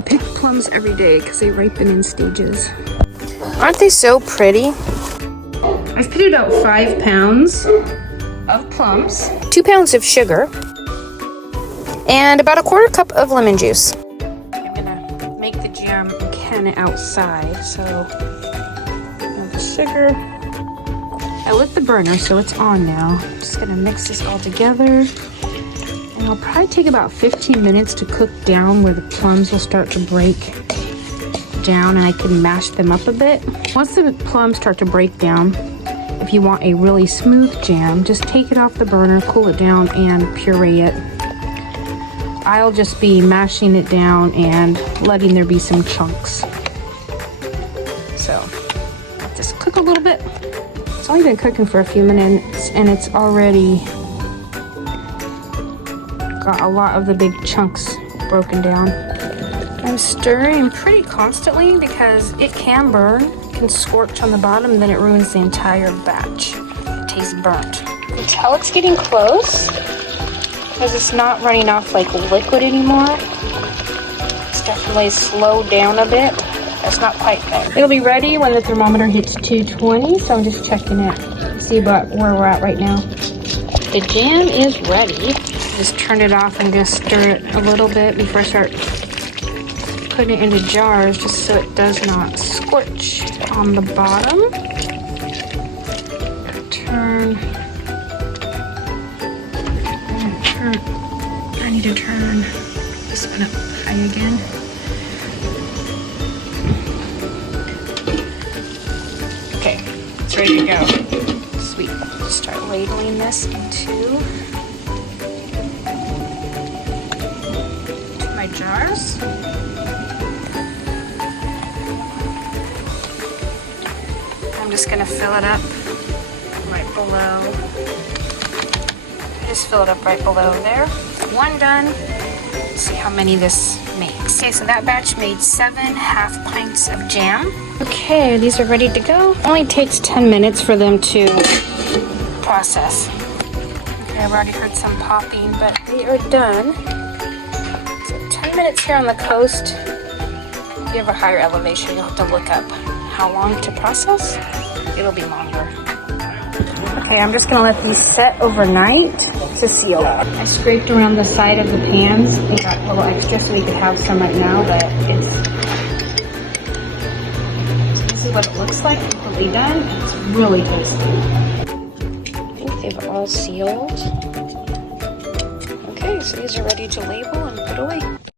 I pick plums every day because they ripen in stages. Aren't they so pretty? I've pitted out 5 pounds of plums, 2 pounds of sugar, and about a 1/4 cup of lemon juice. I'm gonna make the jam and can it outside. So the sugar. I lit the burner, so it's on now. I'm just gonna mix this all together. And it'll probably take about 15 minutes to cook down where the plums will start to break down and I can mash them up a bit. Once the plums start to break down, if you want a really smooth jam, just take it off the burner, cool it down, and puree it. I'll just be mashing it down and letting there be some chunks. So, let this cook a little bit. It's only been cooking for a few minutes and it's already got a lot of the big chunks broken down. I'm stirring pretty constantly because it can burn, it can scorch on the bottom, and then it ruins the entire batch. It tastes burnt. You can tell it's getting close because it's not running off like liquid anymore. It's definitely slowed down a bit. It's not quite there. It'll be ready when the thermometer hits 220, so I'm just checking it to see where we're at right now. The jam is ready. Just turn it off and just stir it a little bit before I start putting it into jars, just so it does not scorch on the bottom. I need to turn this one up high again. Okay, it's ready to go. Sweet. Start ladling this into my jars. I'm just gonna fill it up right below. Just fill it up right below there. One done. Let's see how many this makes. Okay, so that batch made 7 half pints of jam. Okay, these are ready to go. Only takes 10 minutes for them to process. Okay, I've already heard some popping, but they are done. So 10 minutes here on the coast. If you have a higher elevation, you'll have to look up how long to process. It'll be longer. Okay, I'm just gonna let these set overnight to seal up. I scraped around the side of the pans and got a little extra so we could have some right now, but this is what it looks like, completely done. It's really tasty. I think they've all sealed. Okay, so these are ready to label and put away.